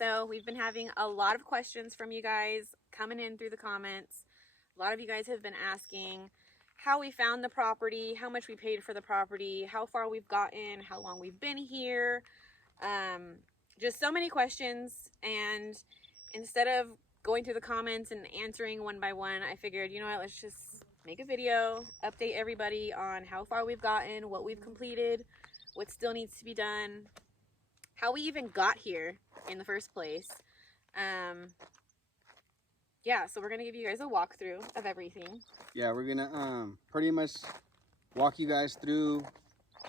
So we've been having a lot of questions from you guys coming in through the comments. A lot of you guys have been asking how we found the property, how much we paid for the property, how far we've gotten, how long we've been here. Just so many questions, and instead of going through the comments and answering one by one, I figured, you know what, let's just make a video, update everybody on how far we've gotten, what we've completed, what still needs to be done, how we even got here in the first place. Yeah, so we're gonna give you guys a walkthrough of everything. Yeah, we're gonna pretty much walk you guys through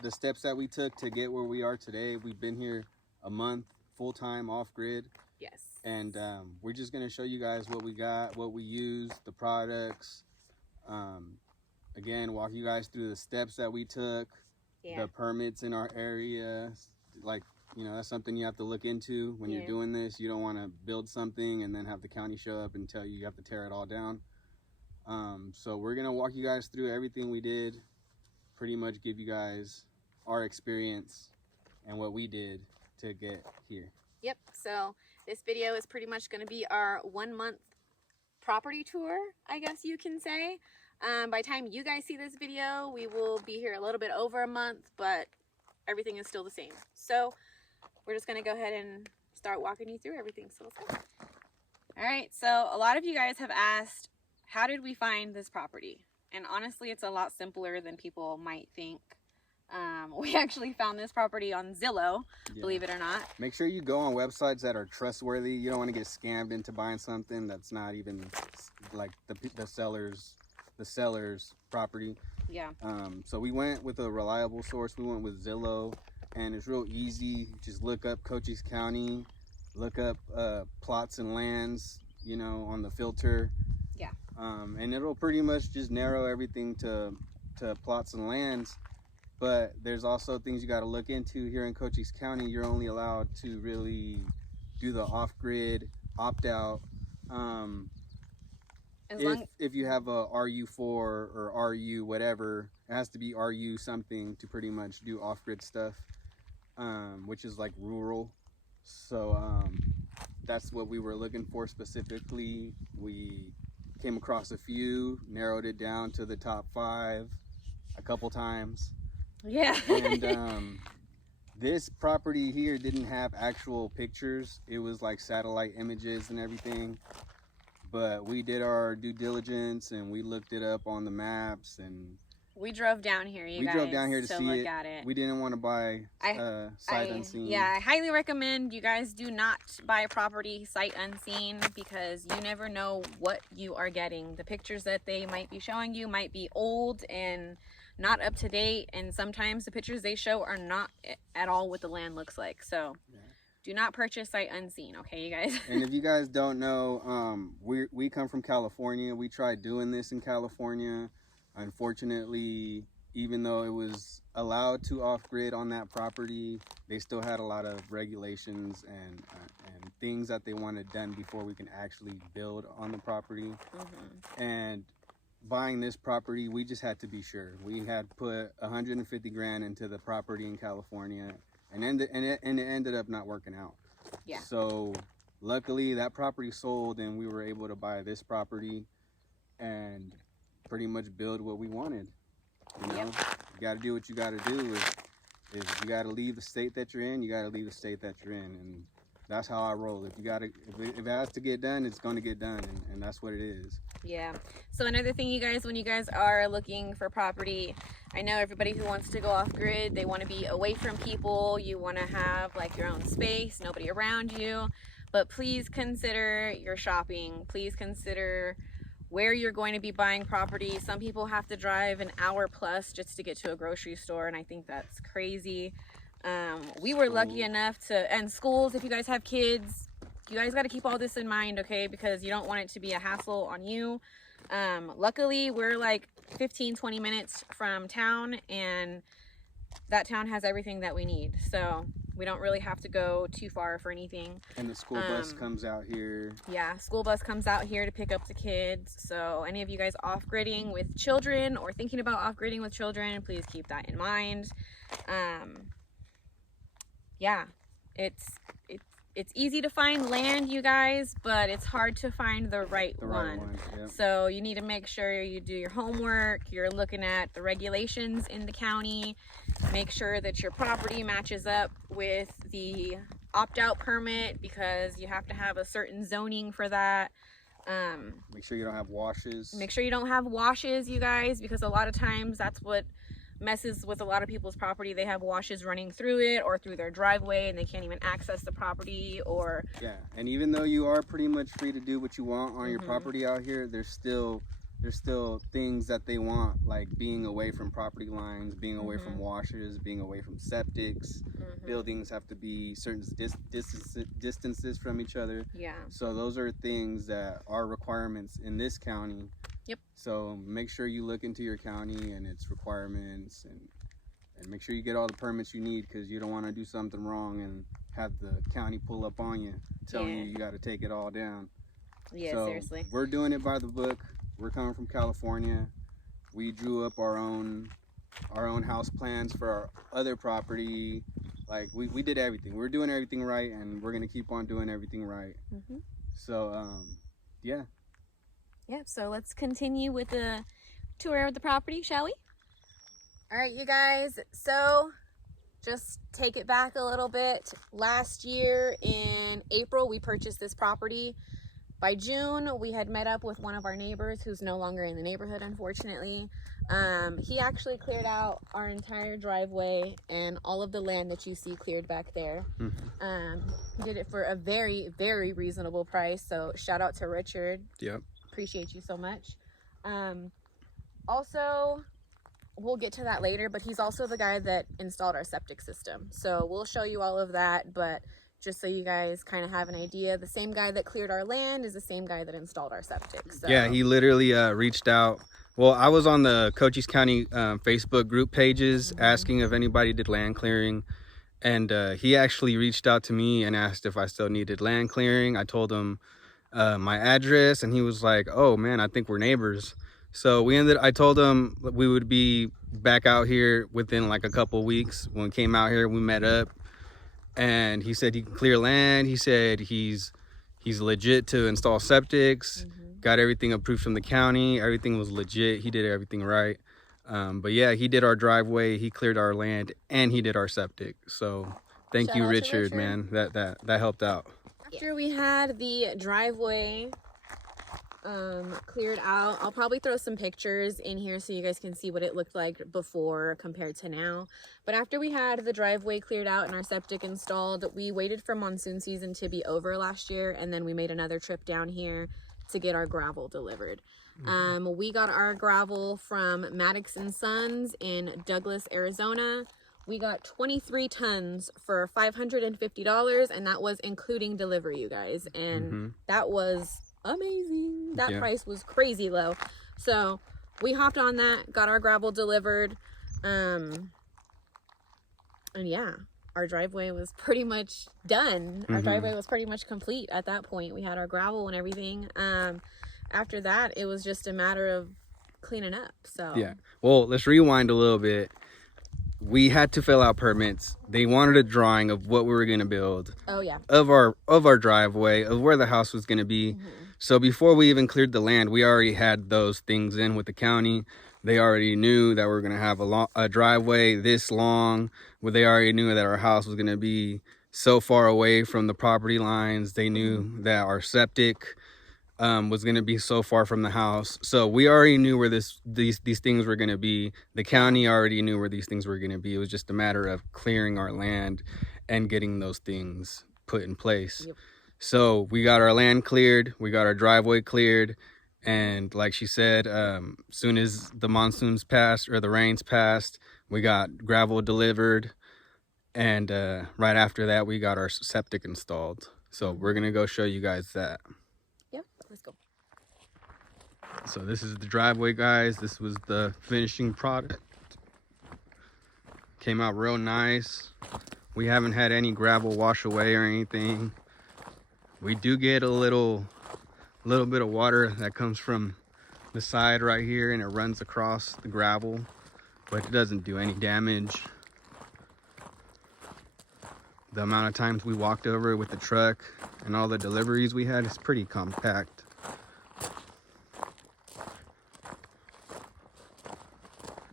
the steps that we took to get where we are today. We've been here a month full-time off-grid. Yes. And we're just gonna show you guys what we got, what we use, the products. Again, walk you guys through the steps that we took, the permits in our area. Like, you know, that's something you have to look into when you're doing this. You don't want to build something and then have the county show up and tell you you have to tear it all down. So we're gonna walk you guys through everything we did, pretty much give you guys our experience and what we did to get here. Yep, so this video is pretty much going to be our 1 month property tour, I guess you can say. By the time you guys see this video, we will be here a little bit over a month, but everything is still the same. So we're just going to go ahead and start walking you through everything. So let's go. All right, so a lot of you guys have asked, how did we find this property? And honestly, it's a lot simpler than people might think. We actually found this property on Zillow, believe it or not. Make sure you go on websites that are trustworthy. You don't want to get scammed into buying something that's not even like the seller's property. Yeah. So we went with a reliable source. We went with Zillow, and it's real easy. Just look up Cochise County, look up plots and lands, you know, on the filter. Yeah. And it'll pretty much just narrow everything to plots and lands. But there's also things you got to look into. Here in Cochise County, you're only allowed to really do the off-grid opt-out if you have a RU4 or RU whatever. It has to be RU something to pretty much do off-grid stuff, which is like rural. So that's what we were looking for specifically. We came across a few, narrowed it down to the top 5 a couple times. Yeah. And this property here didn't have actual pictures. It was like satellite images and everything. But we did our due diligence and we looked it up on the maps, and we drove down here, you guys. We drove down here to see look at it. We didn't want to buy sight unseen. Yeah, I highly recommend you guys do not buy a property sight unseen, because you never know what you are getting. The pictures that they might be showing you might be old and not up to date, and sometimes the pictures they show are not at all what the land looks like. So do not purchase sight unseen, okay, you guys? And if you guys don't know, we come from California. We tried doing this in California. Unfortunately, even though it was allowed to off-grid on that property, they still had a lot of regulations and things that they wanted done before we can actually build on the property. And buying this property, we just had to be sure. We had put 150 grand into the property in California, and it ended up not working out. Yeah. So luckily that property sold, and we were able to buy this property and pretty much build what we wanted. You know, you got to do what you got to do. Is you got to leave the state that you're in. You got to leave the state that you're in, and that's how I roll. If it has to get done, it's going to get done, and that's what it is. Yeah. So another thing, you guys, when you guys are looking for property, I know everybody who wants to go off grid, they want to be away from people. You want to have like your own space, nobody around you. But please consider your shopping. Please consider where you're going to be buying property. Some people have to drive an hour plus just to get to a grocery store, and I think that's crazy. We were lucky enough to, and schools, if you guys have kids, you guys got to keep all this in mind, okay? Because you don't want it to be a hassle on you. Luckily, we're like 15-20 minutes from town, and that town has everything that we need. So we don't really have to go too far for anything. And the school bus comes out here. Yeah, school bus comes out here to pick up the kids. So any of you guys off-gridding with children or thinking about off-gridding with children, please keep that in mind. Yeah, it's it's easy to find land, you guys, but it's hard to find the right one. Yep. So you need to make sure you do your homework. You're looking at the regulations in the county. Make sure that your property matches up with the opt-out permit, because you have to have a certain zoning for that. Make sure you don't have washes. Make sure you don't have washes, you guys, because a lot of times that's what messes with a lot of people's property. They have washes running through it or through their driveway, and they can't even access the property. Or yeah, and even though you are pretty much free to do what you want on your property out here, there's still things that they want, like being away from property lines, being away from washes, being away from septics. Buildings have to be certain distances from each other. Yeah. So those are things that are requirements in this county. Yep. So make sure you look into your county and its requirements, and make sure you get all the permits you need, because you don't want to do something wrong and have the county pull up on you, telling you got to take it all down. Yeah, so seriously. We're doing it by the book. We're coming from California. We drew up our own house plans for our other property. Like we did everything. We're doing everything right, and we're gonna keep on doing everything right. So yeah. Yeah, so let's continue with the tour of the property, shall we? All right, you guys, so just take it back a little bit. Last year in April, we purchased this property. By June, we had met up with one of our neighbors who's no longer in the neighborhood, unfortunately. He actually cleared out our entire driveway and all of the land that you see cleared back there. He did it for a very, very reasonable price, so shout out to Richard. Yep. Appreciate you so much. Also, we'll get to that later, but he's also the guy that installed our septic system. So we'll show you all of that, but just so you guys kind of have an idea, the same guy that cleared our land is the same guy that installed our septic. So. Yeah, he literally reached out. Well, I was on the Cochise County Facebook group pages asking if anybody did land clearing. And he actually reached out to me and asked if I still needed land clearing. I told him my address, and he was like, oh man, I think we're neighbors. So I told him we would be back out here within like a couple weeks. When we came out here, we met up, and he said he can clear land. He said he's legit to install septics, got everything approved from the county. Everything was legit. He did everything right. But yeah, he did our driveway, he cleared our land, and he did our septic. So thank you, Richard, man. That helped out. After we had the driveway cleared out, I'll probably throw some pictures in here so you guys can see what it looked like before compared to now. But after we had the driveway cleared out and our septic installed, we waited for monsoon season to be over last year, and then we made another trip down here to get our gravel delivered. We got our gravel from Maddox & Sons in Douglas, Arizona. We got 23 tons for $550, and that was including delivery, you guys. And that was amazing. That price was crazy low. So we hopped on that, got our gravel delivered. And yeah, our driveway was pretty much done. Our driveway was pretty much complete at that point. We had our gravel and everything. After that, it was just a matter of cleaning up. So yeah, well, let's rewind a little bit. We had to fill out permits. They wanted a drawing of what we were going to build. Oh yeah. Of our driveway, of where the house was going to be. So before we even cleared the land, we already had those things in with the county. They already knew that we were going to have a driveway this long. Well, they already knew that our house was going to be so far away from the property lines. They knew that our septic was going to be so far from the house. So we already knew where these things were going to be. The county already knew where these things were going to be. It was just a matter of clearing our land and getting those things put in place. Yep. So we got our land cleared, we got our driveway cleared, and like she said, soon as the monsoons passed or the rains passed, we got gravel delivered, and right after that we got our septic installed. So we're gonna go show you guys that. Yep, let's go. So this is the driveway, guys. This was the finishing product. Came out real nice. We haven't had any gravel wash away or anything. We do get a little bit of water that comes from the side right here, and it runs across the gravel, but it doesn't do any damage. the amount of times we walked over with the truck and all the deliveries we had, it's pretty compact.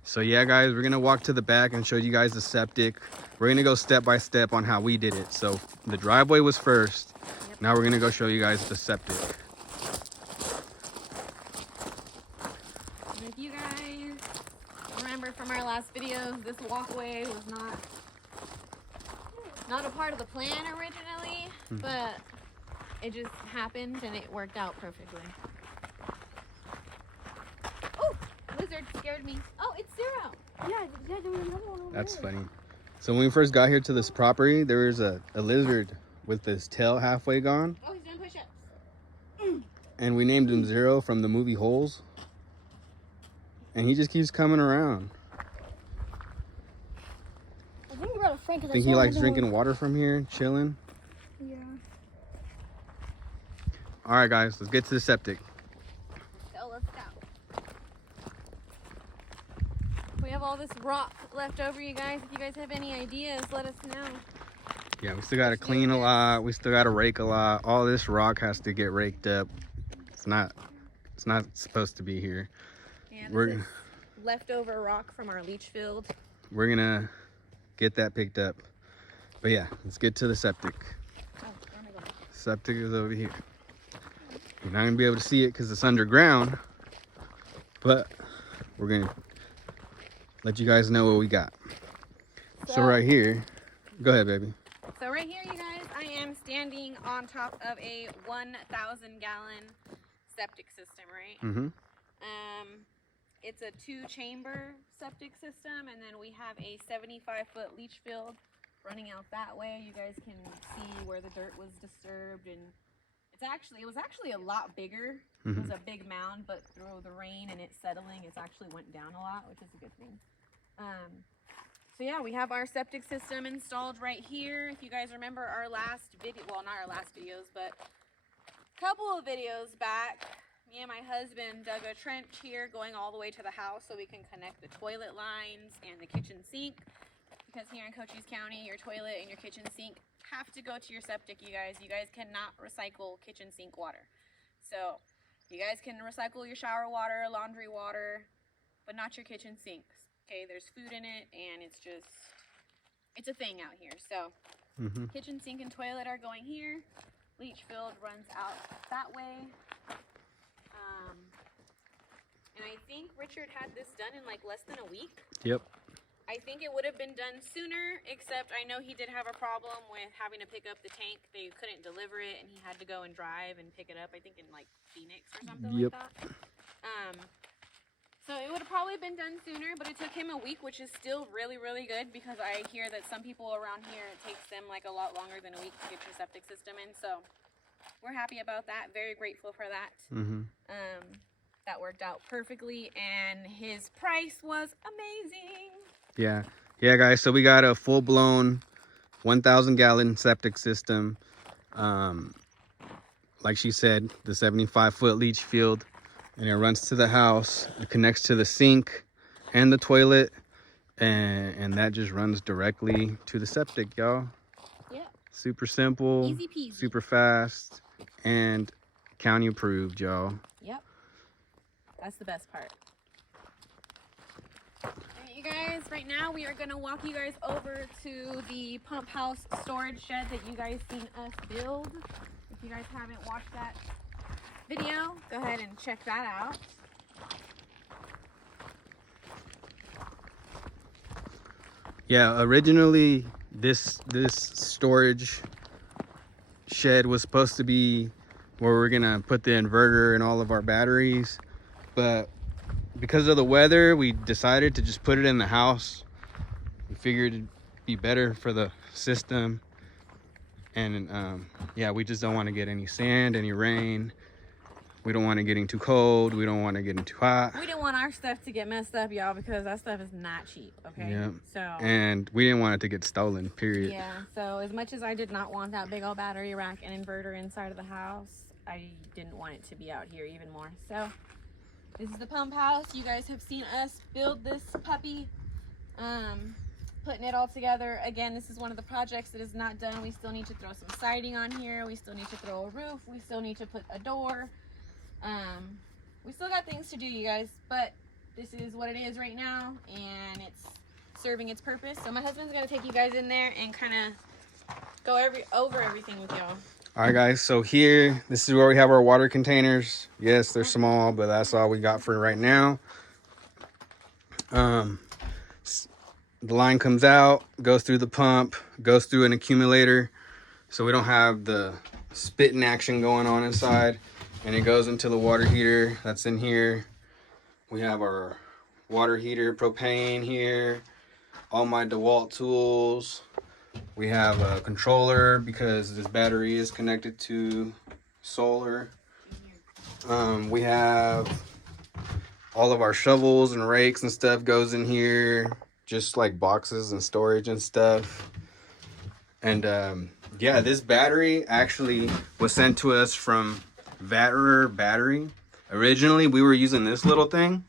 So yeah, guys, we're gonna walk to the back and show you guys the septic. We're gonna go step by step on how we did it. So the driveway was first. Yep. Now we're gonna go show you guys the septic. And if you guys remember from our last videos, this walkway was not a part of the plan originally, but it just happened and it worked out perfectly. Oh, lizard scared me. Oh, it's Zero. Yeah, there was another one over That's there. funny. So when we first got here to this property, there was a lizard with his tail halfway gone. Oh, he's doing push-ups. And we named him Zero from the movie Holes. And he just keeps coming around. I think we brought a friend I because think he likes drinking water from here, chilling. Yeah. All right, guys, let's get to the septic. So let's go. We have all this rock left over, you guys. If you guys have any ideas, let us know. Yeah, we still got to clean a lot. We still got to rake a lot. All this rock has to get raked up. It's not supposed to be here. Yeah, We're- this is leftover rock from our leach field. We're going to get that picked up. But yeah, let's get to the septic. Oh, where am I going? Septic is over here. You're not going to be able to see it because it's underground. But we're going to let you guys know what we got. So right here, go ahead, baby. So right here, you guys, I am standing on top of a 1,000-gallon septic system, right? Mm-hmm. It's a 2-chamber septic system, and then we have a 75-foot leach field running out that way. You guys can see where the dirt was disturbed, and it was actually a lot bigger. It was a big mound, but through the rain and it settling, it's actually went down a lot, which is a good thing. So yeah, we have our septic system installed right here. If you guys remember our last video, well, not our last videos, but a couple of videos back, me and my husband dug a trench here going all the way to the house so we can connect the toilet lines and the kitchen sink. Because here in Cochise County, your toilet and your kitchen sink have to go to your septic, you guys. You guys cannot recycle kitchen sink water. So you guys can recycle your shower water, laundry water, but not your kitchen sinks. Okay, there's food in it, and it's a thing out here. So kitchen sink and toilet are going here. Leach field runs out that way. And I think Richard had this done in like less than a week. Yep. I think it would have been done sooner, except I know he did have a problem with having to pick up the tank. They couldn't deliver it, and he had to go and drive and pick it up, I think in like Phoenix or something like that. So it would have probably been done sooner, but it took him a week, which is still really, really good, because I hear that some people around here, it takes them like a lot longer than a week to get your septic system in. So we're happy about that. Very grateful for that. That worked out perfectly, and his price was amazing. Yeah, guys. So we got a full-blown 1,000-gallon septic system. Like she said, the 75-foot leach field, and it runs to the house. It connects to the sink and the toilet, and that just runs directly to the septic, y'all. Yeah. Super simple, Easy peasy. super fast, and county approved, y'all. Yep. That's the best part. Alright, you guys, right now we are going to walk you guys over to the pump house storage shed that you guys seen us build. If you guys haven't watched that video, go ahead and check that out. Yeah, originally this storage shed was supposed to be where we're gonna put the inverter and all of our batteries, but because of the weather, we decided to just put it in the house. We figured it'd be better for the system, and yeah, we just don't want to get any sand, any rain. We don't want it getting too cold. We don't want it getting too hot. We didn't want our stuff to get messed up, y'all, because that stuff is not cheap, okay? Yeah. So, and we didn't want it to get stolen, period. yeah, so as much as I did not want that big old battery rack and inverter inside of the house, I didn't want it to be out here even more. So this is the pump house. You guys have seen us build this puppy. putting it all together. Again, this is one of the projects that is not done. We still need to throw some siding on here. We still need to throw a roof. We still need to put a door. We still got things to do, you guys, but this is what it is right now, and it's serving its purpose. So my husband's gonna take you guys in there and kind of go over everything with y'all. All right, guys, so here, this is where we have our water containers. Yes, they're small, but that's all we got for right now. The line comes out, goes through the pump, goes through an accumulator, so we don't have the spitting action going on inside, and it goes into the water heater that's in here. We have our water heater propane here, all my DeWalt tools. We have a controller because this battery is connected to solar. We have all of our shovels and rakes and stuff goes in here, just like boxes and storage and stuff. And yeah, this battery actually was sent to us from Inverter battery. Originally, we were using this little thing,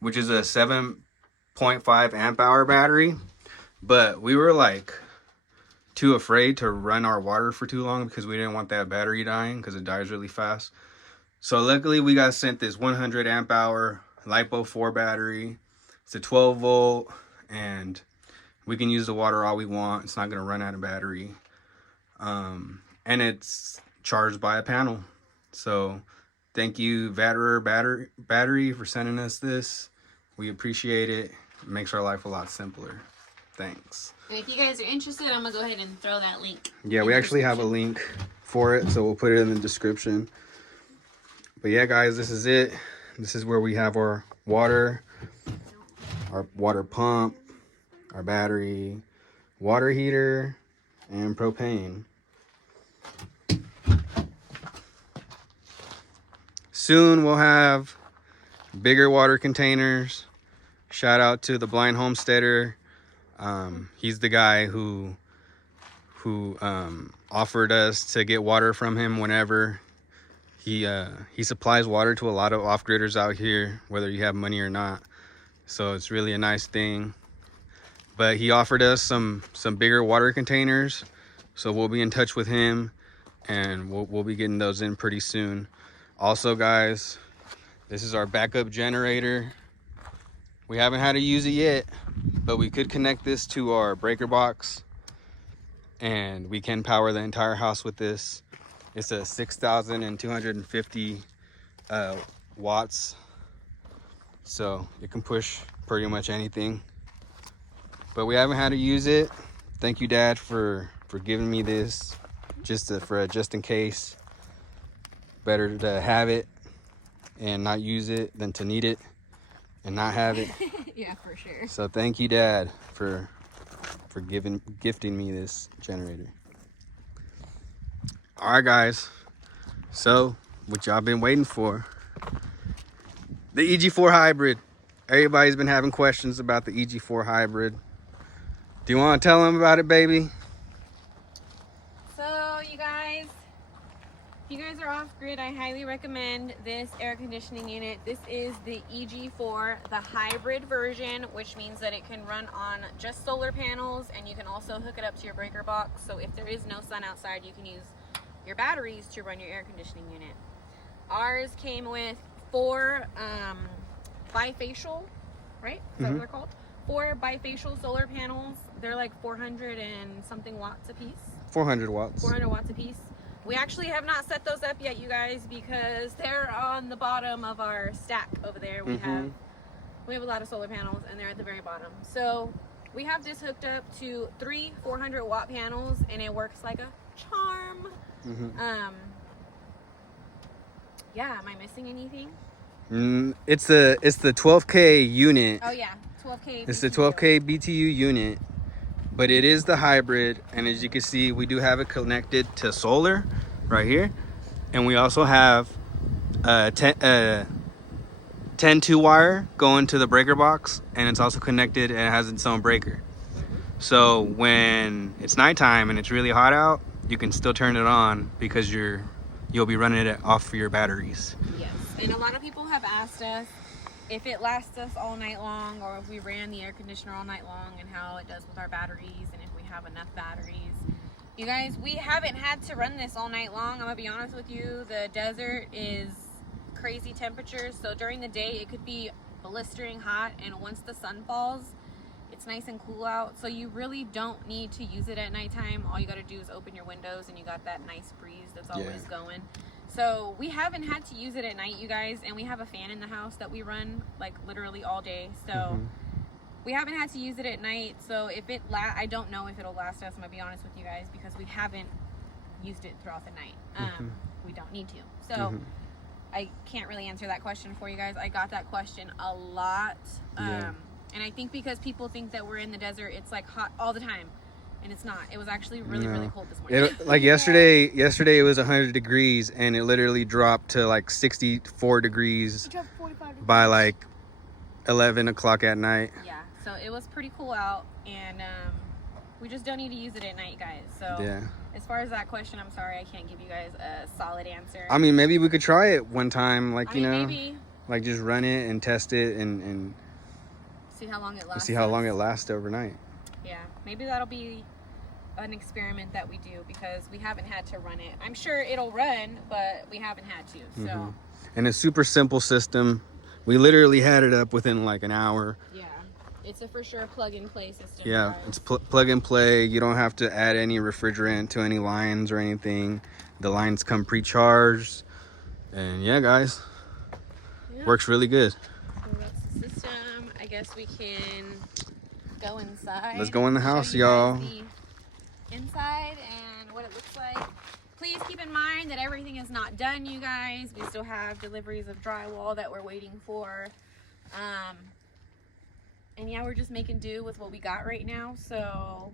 which is a 7.5 amp hour battery, but we were like too afraid to run our water for too long because we didn't want that battery dying because it dies really fast. So luckily we got sent this 100 amp hour LiPo 4 battery. It's a 12 volt and we can use the water all we want. It's not going to run out of battery. And it's charged by a panel. So thank you Inverter battery for sending us this. We appreciate it. It makes our life a lot simpler. Thanks. And if you guys are interested, I'm gonna go ahead and throw that link. Yeah, we actually have a link for it, so we'll put it in the description. But yeah, guys, this is it. This is where we have our water pump, our battery, water heater, and propane. Soon we'll have bigger water containers. Shout out to the blind homesteader. He's the guy who offered us to get water from him whenever. He supplies water to a lot of off-gridders out here, whether you have money or not. So it's really a nice thing. But he offered us some bigger water containers, so we'll be in touch with him, and we'll be getting those in pretty soon. Also, guys, this is our backup generator. We haven't had to use it yet, but we could connect this to our breaker box and we can power the entire house with this. It's a 6,250 watts, so it can push pretty much anything, but we haven't had to use it. Thank you, Dad, for giving me this just in case. Better to have it and not use it than to need it and not have it. Yeah, for sure. So thank you, Dad, for gifting me this generator. All right, guys, so what y'all been waiting for, the EG4 hybrid. Everybody's been having questions about the EG4 hybrid. Do you want to tell them about it, baby? So you guys, if you guys are off grid, I highly recommend this air conditioning unit. This is the EG4, the hybrid version, which means that it can run on just solar panels, and you can also hook it up to your breaker box. So if there is no sun outside, you can use your batteries to run your air conditioning unit. Ours came with 4 bifacial, right? Is that what they're called? 4 bifacial solar panels. They're like 400 and something watts a piece. 400 watts. 400 watts a piece. We actually have not set those up yet, you guys, because they're on the bottom of our stack over there. We have a lot of solar panels, and they're at the very bottom. So we have this hooked up to 3 400 watt panels, and it works like a charm. Yeah, am I missing anything? It's the 12K unit. Oh yeah, 12K. It's the 12K BTU unit, but it is the hybrid, and as you can see, we do have it connected to solar right here, and we also have a 10-2 wire going to the breaker box, and it's also connected and it has its own breaker. So when it's nighttime and it's really hot out, you can still turn it on because you'll be running it off your batteries. Yes, and a lot of people have asked us, if it lasts us all night long, or if we ran the air conditioner all night long, and how it does with our batteries, and if we have enough batteries. You guys, we haven't had to run this all night long. I'm gonna be honest with you, the desert is crazy temperatures, so during the day it could be blistering hot, and once the sun falls, it's nice and cool out, so you really don't need to use it at nighttime. All you got to do is open your windows and you got that nice breeze that's always going. So we haven't had to use it at night, you guys, and we have a fan in the house that we run like literally all day, so we haven't had to use it at night. So if it I don't know if it'll last us, I'm gonna be honest with you guys, because we haven't used it throughout the night. We don't need to, so I can't really answer that question for you guys. I got that question a lot. And I think because people think that we're in the desert, it's like hot all the time, and it's not. It was actually really, really cold this morning. Like yesterday it was 100 degrees, and it literally dropped to like 64 degrees by like 11 o'clock at night. Yeah, so it was pretty cool out, and we just don't need to use it at night, guys. So as far as that question, I'm sorry I can't give you guys a solid answer. I mean, maybe we could try it one time, like, maybe. Like just run it and test it and see how long it lasts. See how long it lasts overnight. Yeah, maybe that'll be an experiment that we do, because we haven't had to run it. I'm sure it'll run, but we haven't had to. So. And a super simple system. We literally had it up within like an hour. Yeah, it's a for sure plug and play system. Yeah, it's plug and play. You don't have to add any refrigerant to any lines or anything. The lines come pre-charged, and yeah, guys, works really good. So that's the system. I guess we can go inside. Let's go in the house, y'all. The inside and what it looks like. Please keep in mind that everything is not done, you guys. We still have deliveries of drywall that we're waiting for. And yeah, we're just making do with what we got right now. So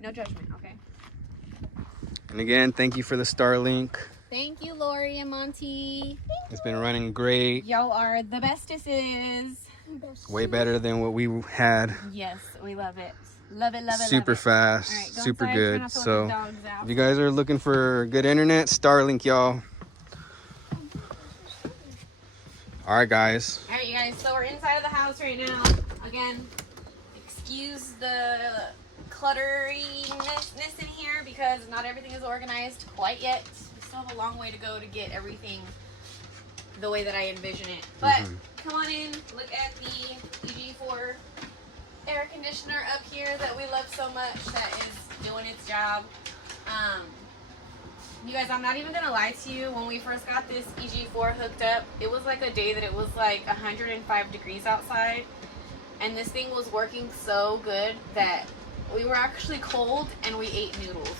no judgment, okay? And again, thank you for the Starlink. Thank you, Lori and Monty. It's been running great. Y'all are the bestesses. Way better than what we had. Yes, we love it. Love it, love it, super love it. fast, All right, go super inside, good. So if you guys are looking for good internet, Starlink, y'all. All right, guys. All right, you guys. So we're inside of the house right now. Again, excuse the clutteriness in here, because not everything is organized quite yet. We still have a long way to go to get everything the way that I envision it. But come on in, look at the EG4 air conditioner up here that we love so much, that is doing its job. You guys, I'm not even gonna lie to you, when we first got this EG4 hooked up, it was like a day that it was like 105 degrees outside, and this thing was working so good that we were actually cold and we ate noodles.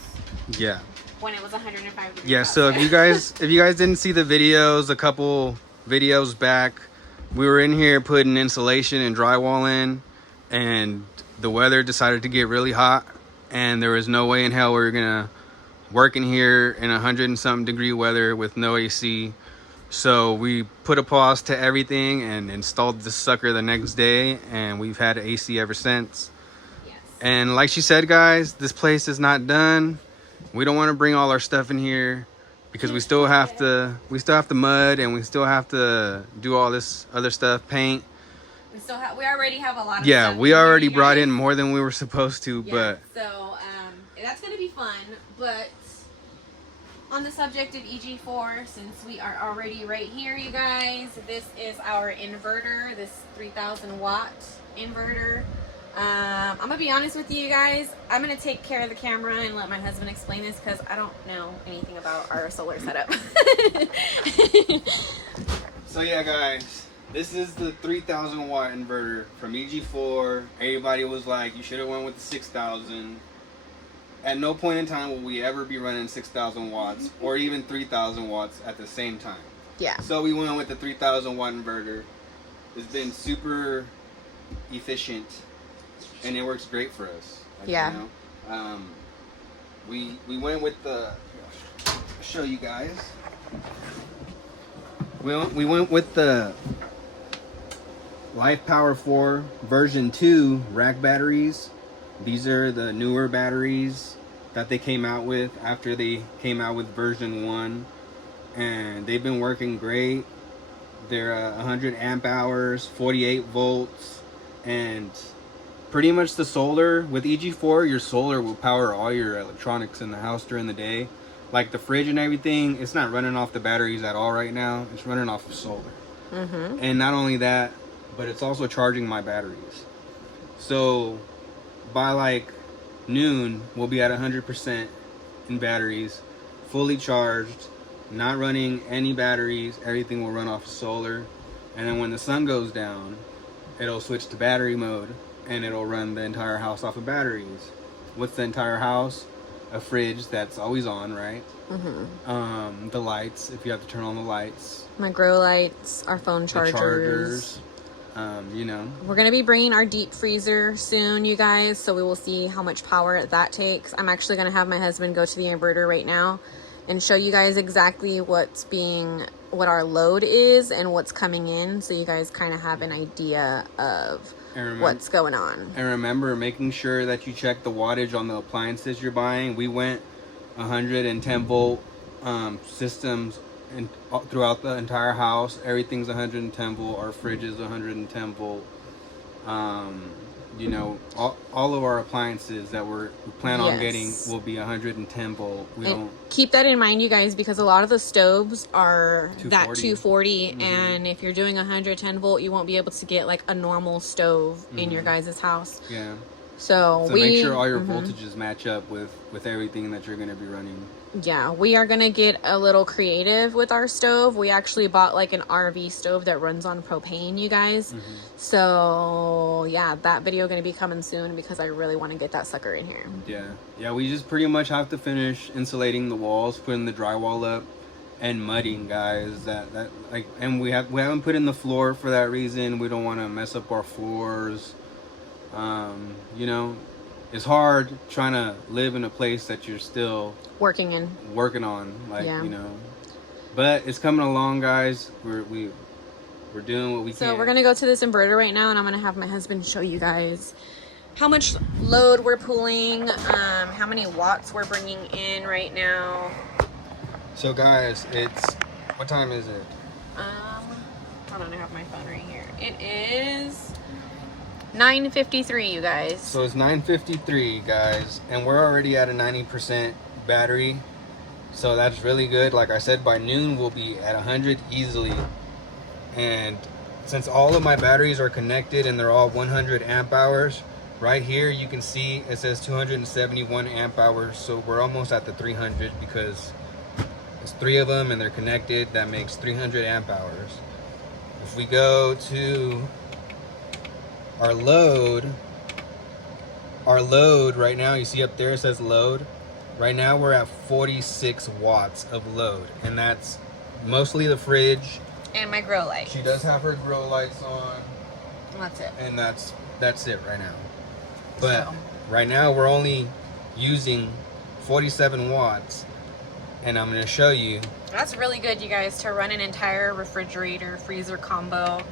Yeah. When it was 105 degrees. Yeah, so if you guys didn't see the videos, a couple videos back, we were in here putting insulation and drywall in, and the weather decided to get really hot, and there was no way in hell we were gonna work in here in 100 and something degree weather with no AC. So we put a pause to everything and installed this sucker the next day, and we've had AC ever since. Yes. And like she said, guys, this place is not done. We don't want to bring all our stuff in here because we still have to mud, and we still have to do all this other stuff, paint. We already have a lot of yeah, stuff we already here, brought guys. in more than we were supposed to, but so that's gonna be fun. But on the subject of EG4, since we are already right here, you guys, this is our inverter, this 3,000 watt inverter. I'm gonna be honest with you guys, I'm gonna take care of the camera and let my husband explain this, because I don't know anything about our solar setup. So yeah, guys, this is the 3,000 watt inverter from EG4. Everybody was like, you should have went with the 6,000. At no point in time will we ever be running 6,000 watts or even 3,000 watts at the same time. Yeah. So we went with the 3,000 watt inverter. It's been super efficient, and it works great for us. Like, yeah. You know? We went with the. I'll show you guys. We went with the Life Power 4 version 2 rack batteries. These are the newer batteries that they came out with after they came out with version 1, and they've been working great. They're 100 amp hours, 48 volts, and pretty much the solar with EG4, your solar will power all your electronics in the house during the day. Like the fridge and everything, it's not running off the batteries at all right now. It's running off of solar. And not only that, but it's also charging my batteries. So by like noon, we'll be at 100% in batteries, fully charged, not running any batteries. Everything will run off of solar. And then when the sun goes down, it'll switch to battery mode and it'll run the entire house off of batteries. What's the entire house? A fridge that's always on, right? The lights, if you have to turn on the lights. My grow lights, our phone chargers. You know. We're going to be bringing our deep freezer soon, you guys, so we will see how much power that takes. I'm actually going to have my husband go to the inverter right now and show you guys exactly what our load is and what's coming in, so you guys kind of have an idea of what's going on. And remember, making sure that you check the wattage on the appliances you're buying. We went 110 volt systems throughout the entire house. Everything's 110 volt. Our fridge is 110 volt. You know, all of our appliances that we plan on getting will be 110 volt. Keep that in mind, you guys, because a lot of the stoves are 240. That 240, and if you're doing 110 volt, you won't be able to get like a normal stove in your guys' house. Yeah. So make sure all your voltages match up with everything that you're going to be running. Yeah, we are going to get a little creative with our stove. We actually bought like an RV stove that runs on propane, you guys. So yeah, that video going to be coming soon because I really want to get that sucker in here. Yeah, we just pretty much have to finish insulating the walls, putting the drywall up, and mudding, guys. And we haven't put in the floor for that reason. We don't want to mess up our floors. You know, it's hard trying to live in a place that you're still working on, like, you know, but it's coming along, guys. We're doing what we can. So we're gonna go to this inverter right now, and I'm gonna have my husband show you guys how much load we're pulling, how many watts we're bringing in right now. So guys, what time is it? Hold on, I have my phone right here. It is 9:53, you guys. So it's 9:53, guys, and we're already at a 90% battery, so that's really good. Like I said, by noon we'll be at 100 easily. And since all of my batteries are connected and they're all 100 amp hours, right here you can see it says 271 amp hours. So we're almost at the 300 because it's 3 of them and they're connected. That makes 300 amp hours. If we go to our load right now, you see up there it says load. Right now we're at 46 watts of load, and that's mostly the fridge and my grow light. She does have her grow lights on. That's it. And that's it right now. But right now we're only using 47 watts, and I'm going to show you. That's really good, you guys, to run an entire refrigerator freezer combo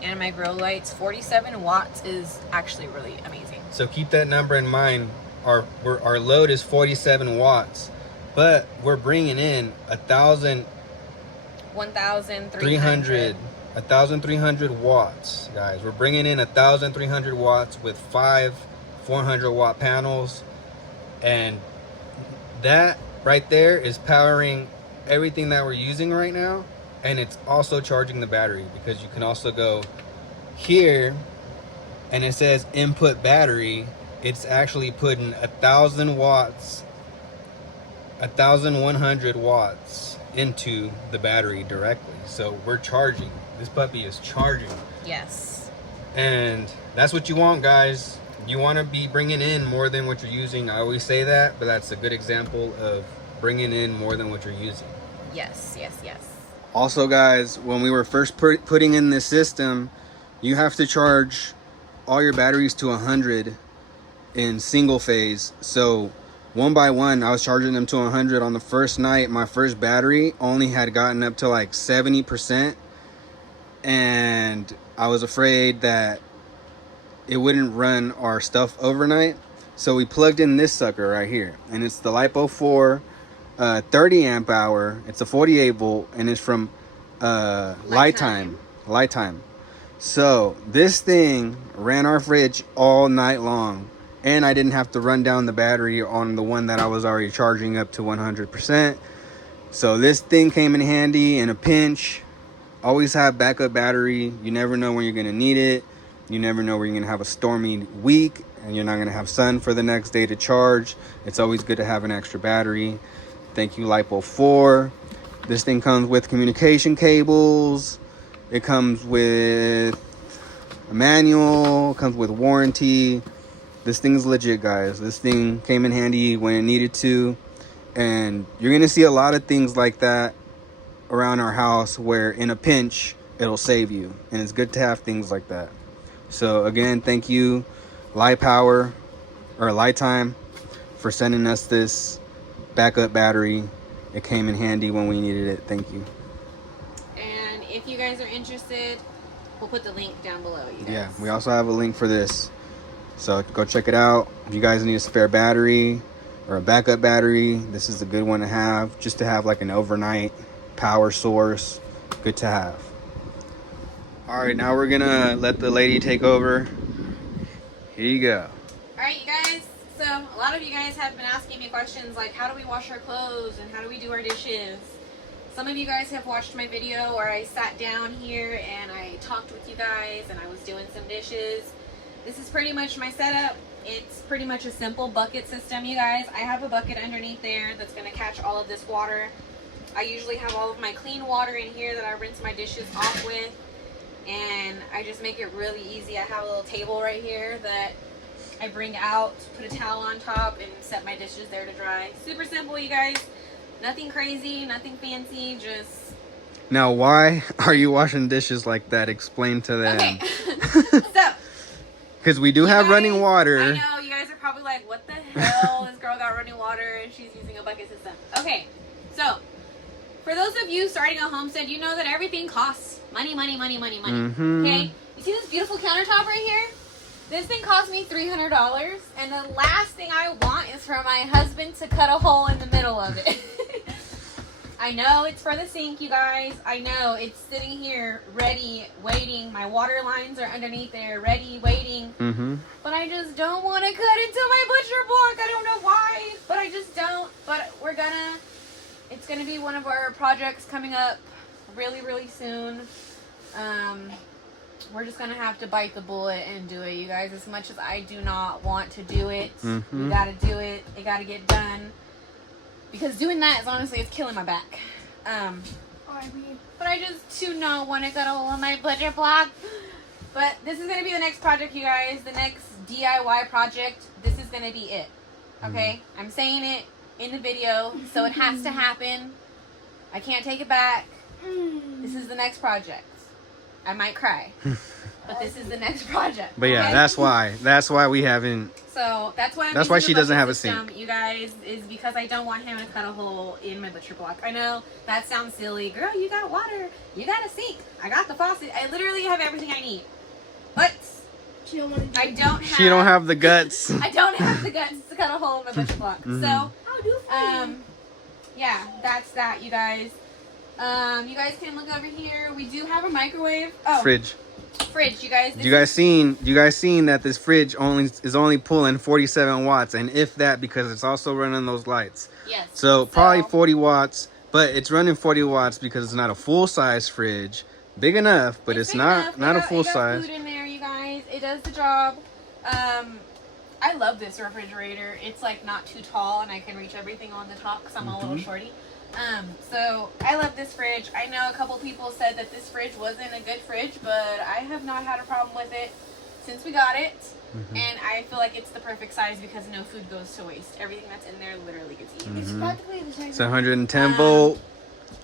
and my grow lights. 47 watts is actually really amazing. So keep that number in mind. Our load is 47 watts, but we're bringing in 1,300 watts, guys. We're bringing in 1,300 watts with 5 400-watt panels, and that right there is powering everything that we're using right now, and it's also charging the battery, because you can also go here and it says input battery. It's actually putting 1,000 watts, 1,100 watts into the battery directly. So we're charging. This puppy is charging. Yes. And that's what you want, guys. You want to be bringing in more than what you're using. I always say that, but that's a good example of bringing in more than what you're using. Yes, yes, yes. Also, guys, when we were first putting in this system, you have to charge all your batteries to 100 in single phase. So one by one, I was charging them to 100 on the first night. My first battery only had gotten up to like 70%, and I was afraid that it wouldn't run our stuff overnight. So we plugged in this sucker right here, and it's the LiPo 4 30 amp hour. It's a 48 volt, and it's from Lifetime. Lifetime. So this thing ran our fridge all night long, and I didn't have to run down the battery on the one that I was already charging up to 100%. So this thing came in handy in a pinch. Always have backup battery. You never know when you're going to need it. You never know where you're going to have a stormy week and you're not going to have sun for the next day to charge. It's always good to have an extra battery. Thank you, Lipo4. This thing comes with communication cables. It comes with a manual. It comes with warranty. This thing's legit, guys. This thing came in handy when it needed to. And you're going to see a lot of things like that around our house where in a pinch, it'll save you. And it's good to have things like that. So again, thank you, Lifetime, for sending us this backup battery. It came in handy when we needed it. Thank you. And if you guys are interested, we'll put the link down below, you guys. Yeah, we also have a link for this. So go check it out. If you guys need a spare battery or a backup battery, this is a good one to have. Just to have like an overnight power source. Good to have. All right, now we're gonna let the lady take over. Here you go. All right, you guys. So a lot of you guys have been asking me questions like, how do we wash our clothes and how do we do our dishes? Some of you guys have watched my video where I sat down here and I talked with you guys and I was doing some dishes. This is pretty much my setup. It's pretty much a simple bucket system, you guys. I have a bucket underneath there that's gonna catch all of this water. I usually have all of my clean water in here that I rinse my dishes off with. And I just make it really easy. I have a little table right here that I bring out, put a towel on top, and set my dishes there to dry. Super simple, you guys. Nothing crazy, nothing fancy, just... Now, why are you washing dishes like that? Explain to them. Okay, so... Because we do have guys, running water. I know, you guys are probably like, what the hell? This girl got running water and she's using a bucket system. Okay, so... For those of you starting a homestead, you know that everything costs money, money, money, money, money. Mm-hmm. Okay? You see this beautiful countertop right here? This thing cost me $300, and the last thing I want is for my husband to cut a hole in the middle of it. I know it's for the sink, you guys. I know it's sitting here ready, waiting. My water lines are underneath there, ready, waiting. Mm-hmm. But I just don't want to cut into my butcher block. I don't know why, but I just don't. But we're gonna... It's going to be one of our projects coming up really, really soon. We're just going to have to bite the bullet and do it, you guys. As much as I do not want to do it, we got to do it. It got to get done. Because doing that is honestly, it's killing my back. But I just do not want to cut a hole in my butcher block. But this is going to be the next project, you guys. The next DIY project. This is going to be it. Okay? I'm saying it in the video, so it has to happen. I can't take it back. This is the next project. I might cry, but this is the next project. But yeah, that's why we haven't. So that's why she doesn't have a sink, you guys, is because I don't want him to cut a hole in my butcher block. I know that sounds silly, girl. You got water, you got a sink, I got the faucet. I literally have everything I need, but She don't want to I don't have. She don't have the guts. I don't have the guts to cut a hole in my butcher block. So. Yeah, that's that, you guys. You guys can look over here. We do have a microwave. Oh, Fridge, you guys. You guys seen that this fridge is only pulling 47 watts, and if that, because it's also running those lights. Yes. So probably 40 watts, but it's running 40 watts because it's not a full size fridge. Big enough, but it's not a full size. Food in there, you guys. It does the job. I love this refrigerator. It's like not too tall and I can reach everything on the top because I'm a little shorty. So I love this fridge. I know a couple people said that this fridge wasn't a good fridge, but I have not had a problem with it since we got it. And I feel like it's the perfect size because no food goes to waste. Everything that's in there literally gets eaten. It's practically the same. It's 110 volt,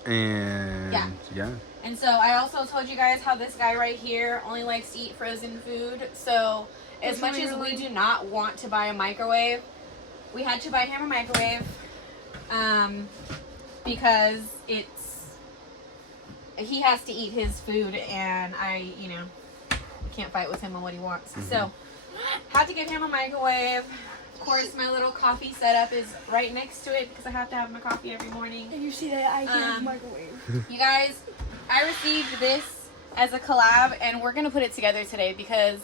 and yeah. And so I also told you guys how this guy right here only likes to eat frozen food. So as much as we do not want to buy a microwave, we had to buy him a microwave because he has to eat his food, and I can't fight with him on what he wants. So had to get him a microwave. Of course, my little coffee setup is right next to it because I have to have my coffee every morning. And you see that I can microwave. You guys, I received this as a collab, and we're gonna put it together today because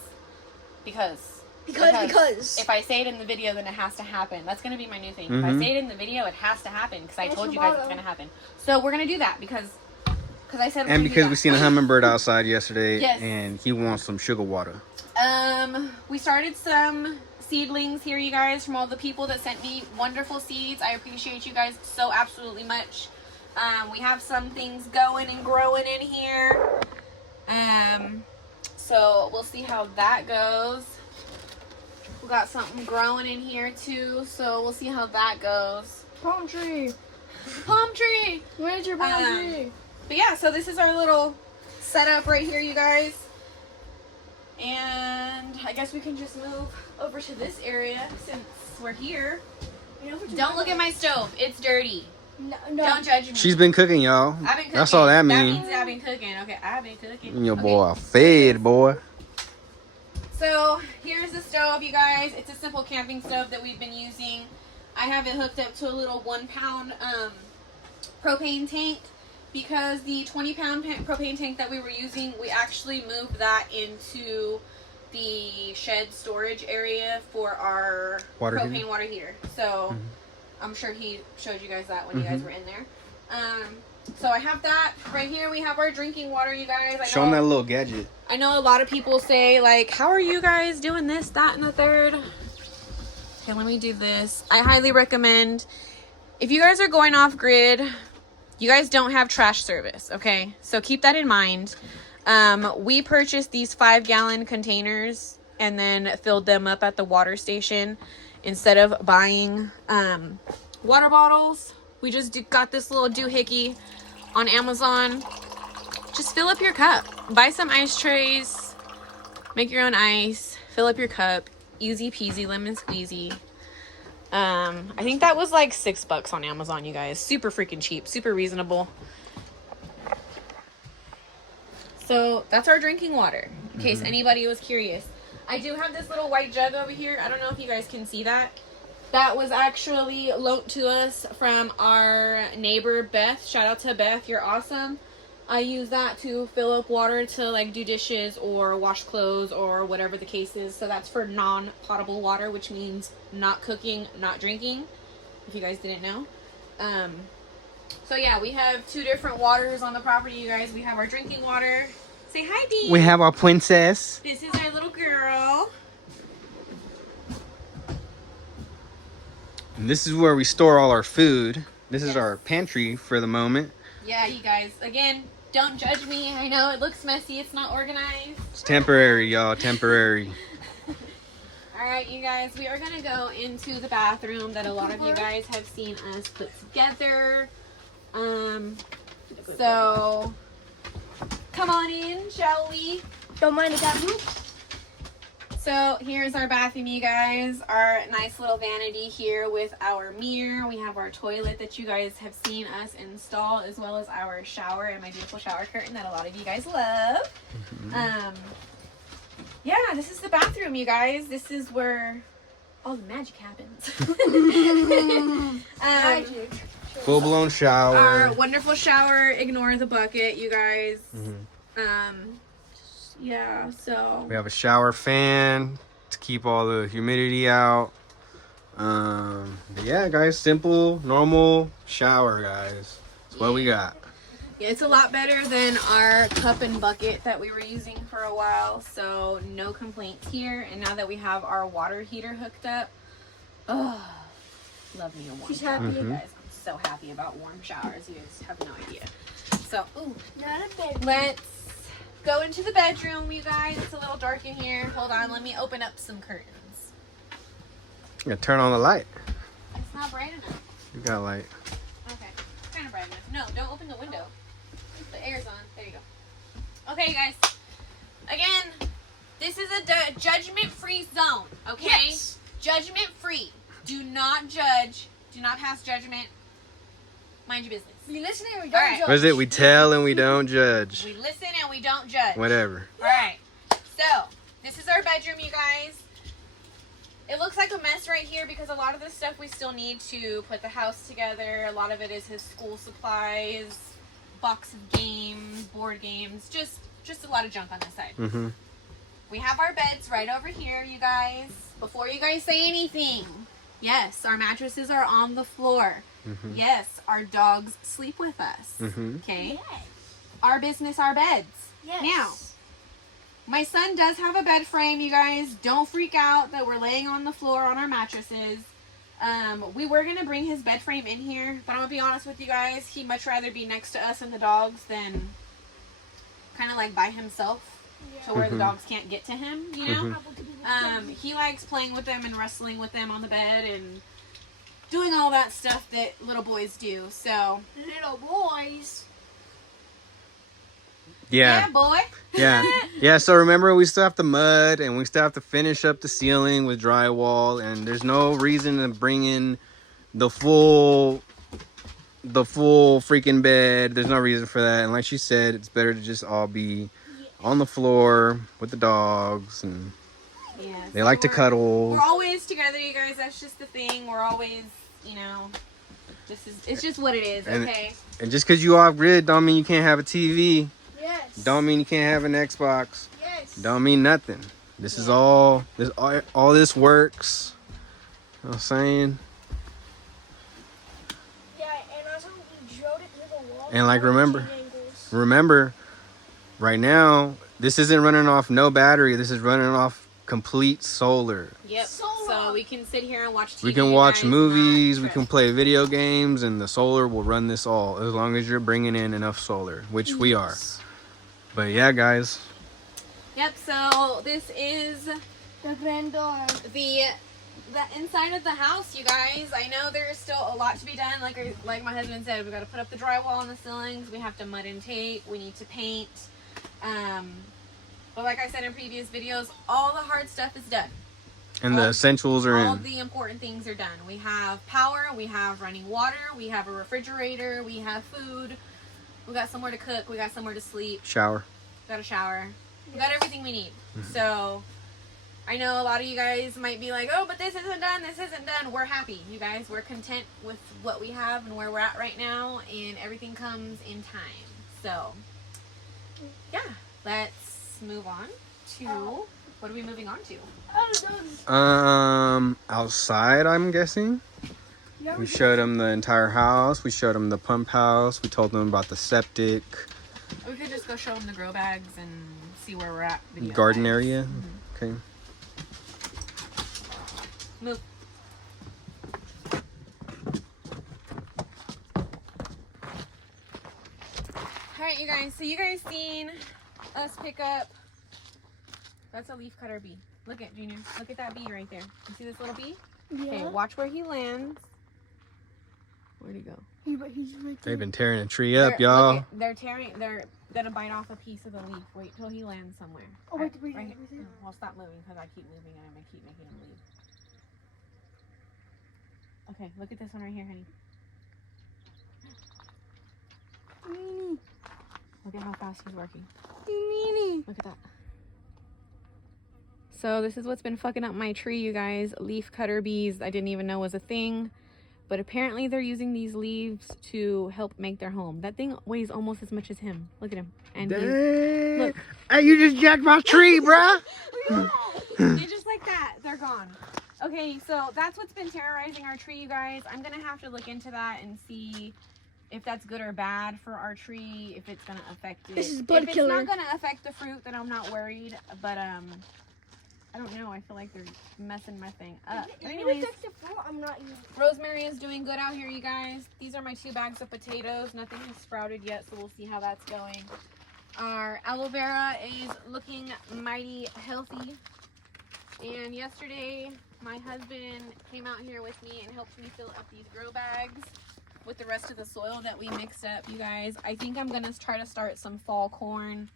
if I say it in the video, then it has to happen. That's gonna be my new thing. If I say it in the video, it has to happen because I told you guys it's gonna happen. So we're gonna do that because I said. And because we seen a hummingbird outside yesterday, yes. and he wants some sugar water. We started some seedlings here, you guys, from all the people that sent me wonderful seeds. I appreciate you guys so absolutely much. We have some things going and growing in here. So we'll see how that goes. We got something growing in here too, so we'll see how that goes. Palm tree. Palm tree. Where's your palm tree? But yeah, so this is our little setup right here, you guys. And I guess we can just move over to this area since we're here. Don't look at my stove. It's dirty. No. Don't judge me. She's been cooking, y'all. I've been cooking. That's all that means. That means I've been cooking. Okay, I've been cooking. Your boy fed, boy. So here's the stove, you guys. It's a simple camping stove that we've been using. I have it hooked up to a little 1 pound propane tank because the 20-pound propane tank that we were using, we actually moved that into the shed storage area for our propane water heater. So I'm sure he showed you guys that when you guys were in there. So I have that right here. We have our drinking water, you guys. Show them that little gadget. I know a lot of people say, like, how are you guys doing this, that, and the third? Okay, let me do this. I highly recommend, if you guys are going off grid, you guys don't have trash service, okay? So keep that in mind. We purchased these 5-gallon containers and then filled them up at the water station instead of buying water bottles. We just got this little doohickey on Amazon. Just fill up your cup. Buy some ice trays. Make your own ice. Fill up your cup. Easy peasy, lemon squeezy. I think that was like $6 on Amazon, you guys. Super freaking cheap. Super reasonable. So that's our drinking water, in case anybody was curious. I do have this little white jug over here. I don't know if you guys can see that. That was actually loaned to us from our neighbor, Beth. Shout out to Beth. You're awesome. I use that to fill up water to like do dishes or wash clothes or whatever the case is. So that's for non-potable water, which means not cooking, not drinking, if you guys didn't know. So yeah, we have 2 different waters on the property, you guys. We have our drinking water. Say hi, Dee. We have our princess. This is our little girl. And this is where we store all our food. This is our pantry for the moment. Yeah, you guys. Again, don't judge me. I know it looks messy. It's not organized. It's temporary, y'all. Temporary. Alright, you guys. We are going to go into the bathroom that a lot of you guys have seen us put together. So, come on in, shall we? Don't mind the cat. So here's our bathroom, you guys. Our nice little vanity here with our mirror. We have our toilet that you guys have seen us install, as well as our shower and my beautiful shower curtain that a lot of you guys love. Yeah, this is the bathroom, you guys. This is where all the magic happens. Magic. Full-blown shower. Our wonderful shower. Ignore the bucket, you guys. Yeah, so we have a shower fan to keep all the humidity out. But yeah, guys, simple, normal shower, guys. That's what we got. yeah, it's a lot better than our cup and bucket that we were using for a while, so no complaints here. And now that we have our water heater hooked up, oh, love me a warm She's shower, happy. you guys. I'm so happy about warm showers. You guys have no idea. So, ooh, Not a bed. let's go into the bedroom, you guys. It's a little dark in here. Hold on, let me open up some curtains. You gotta turn on the light. It's not bright enough. You got light. Okay, it's kind of bright enough. No, don't open the window. The air's on. There you go. Okay, guys. Again, this is a judgment-free zone, okay? Yes. Judgment-free. Do not judge. Do not pass judgment. Mind your business. We listen and we All don't right. judge. What is it? We tell and we don't judge. We listen and we don't judge. Whatever. Alright, so this is our bedroom, you guys. It looks like a mess right here because a lot of this stuff we still need to put the house together. A lot of it is his school supplies, box of games, board games, just just a lot of junk on this side. Mm-hmm. We have our beds right over here, you guys. Before you guys say anything, yes, our mattresses are on the floor. Mm-hmm. Yes, our dogs sleep with us. Mm-hmm. Okay? Yes. Our business, our beds. Yes. Now, my son does have a bed frame, you guys. Don't freak out that we're laying on the floor on our mattresses. We were going to bring his bed frame in here, but I'm going to be honest with you guys. He'd much rather be next to us and the dogs than kind of like by himself to where the dogs can't get to him, you know? He likes playing with them and wrestling with them on the bed and doing all that stuff that little boys do. So, Little boys. Yeah. boy. Yeah. Yeah. So remember, we still have to mud and we still have to finish up the ceiling with drywall, and there's no reason to bring in the full freaking bed. There's no reason for that. And like she said, it's better to just all be on the floor with the dogs, and Yes, they like to cuddle. We're always together, you guys. That's just the thing. We're always, you know, it's just what it is, okay? And just because you off grid don't mean you can't have a TV. Yes. Don't mean you can't have an Xbox. Yes. Don't mean nothing. This is all this works. You know what I'm saying? Yeah, and also we drilled it through the wall. And like for remember, 18 angles. remember, right now, this isn't running off no battery. This is running off complete solar. Yep. Solar. So we can sit here and watch TV. We can you watch guys, movies, not we can trip. play video games, and the solar will run this all as long as you're bringing in enough solar, which we are. But yeah, guys. Yep. So this is The granddaughter. the inside of the house, you guys. I know there's still a lot to be done. Like my husband said, we got to put up the drywall on the ceilings. We have to mud and tape. We need to paint. But like I said in previous videos, all the hard stuff is done. And the essentials are All in. the important things are done. We have power, we have running water, we have a refrigerator, we have food, we got somewhere to cook, we got somewhere to sleep, Shower. we got a shower, we got everything we need. So I know a lot of you guys might be like, oh, but this isn't done, this isn't done. We're happy, you guys. We're content with what we have and where we're at right now, and everything comes in time. So yeah, let's move on to, what are we moving on to? Outside, I'm guessing. Yeah, We showed them the entire house. We showed them the pump house. We told them about the septic, We could just go show them the grow bags and see where we're at. garden video-wise. area. Okay. Move. Alright, you guys. So you guys seen us pick up... That's a leaf cutter bee. Look at, Junior. Look at that bee right there. You see this little bee? Okay, Yeah. watch where he lands. Where'd he go? He's right there. They've been tearing a tree up, They're- y'all. look at- they're gonna bite off a piece of the leaf. Wait till he lands somewhere. Oh, wait, Right wait, here. wait. Well, stop moving because I keep moving and I'm gonna keep making him leave. Okay, look at this one right here, honey. Look at how fast he's working. Look at that. So this is what's been fucking up my tree, you guys. Leaf cutter bees. I didn't even know was a thing. But apparently they're using these leaves to help make their home. That thing weighs almost as much as him. Look at him. And Dang. look. Hey, you just jacked my tree, bruh. And just like that, they're gone. Okay, so that's what's been terrorizing our tree, you guys. I'm gonna have to look into that and see if that's good or bad for our tree, if it's gonna affect it. This is bud if killer. it's not gonna affect the fruit, then I'm not worried. But I don't know. I feel like they're messing my thing up. But anyways, I'm not even. Rosemary is doing good out here, you guys. These are my 2 bags of potatoes. Nothing has sprouted yet, so we'll see how that's going. Our aloe vera is looking mighty healthy. And yesterday, my husband came out here with me and helped me fill up these grow bags with the rest of the soil that we mixed up, you guys. I think I'm gonna try to start some fall corn.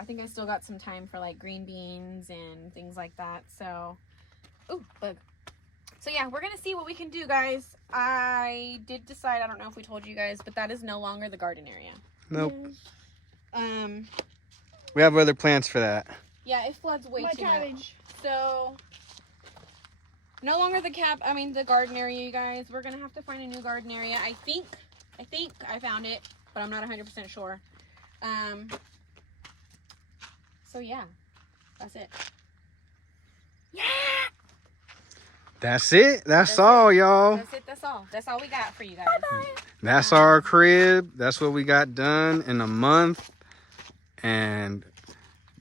I think I still got some time for like green beans and things like that. So, ooh, bug. So yeah, we're gonna see what we can do, guys. I did decide, I don't know if we told you guys, but that is no longer the garden area. Nope. We have other plants for that. Yeah, it floods way My too much. cabbage. So, no longer the garden area, you guys. We're gonna have to find a new garden area. I think I found it, but I'm not 100% sure. So yeah, that's it. Yeah. That's it. That's That's all, it. y'all. That's it. That's all. That's all we got for you guys. That's our crib. That's what we got done in a month. And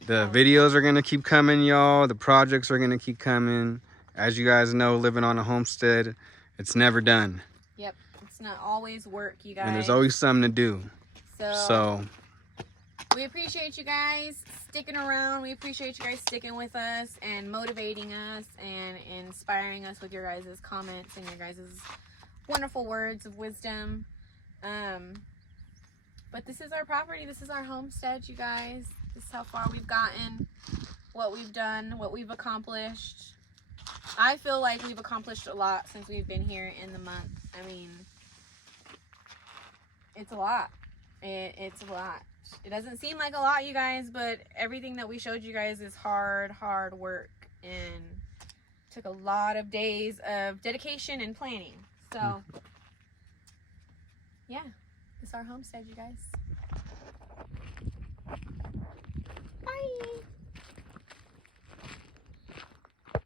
the videos are going to keep coming, y'all. The projects are going to keep coming. As you guys know, living on a homestead, it's never done. Yep. It's not always work, you guys. And there's always something to do. So we appreciate you guys sticking around. We appreciate you guys sticking with us and motivating us and inspiring us with your guys' comments and your guys' wonderful words of wisdom. But this is our property. This is our homestead, you guys. This is how far we've gotten, what we've done, what we've accomplished. I feel like we've accomplished a lot since we've been here in the month. I mean, it's a lot. It's a lot. It doesn't seem like a lot, you guys, but everything that we showed you guys is hard work and took a lot of days of dedication and planning. So, yeah, it's our homestead, you guys.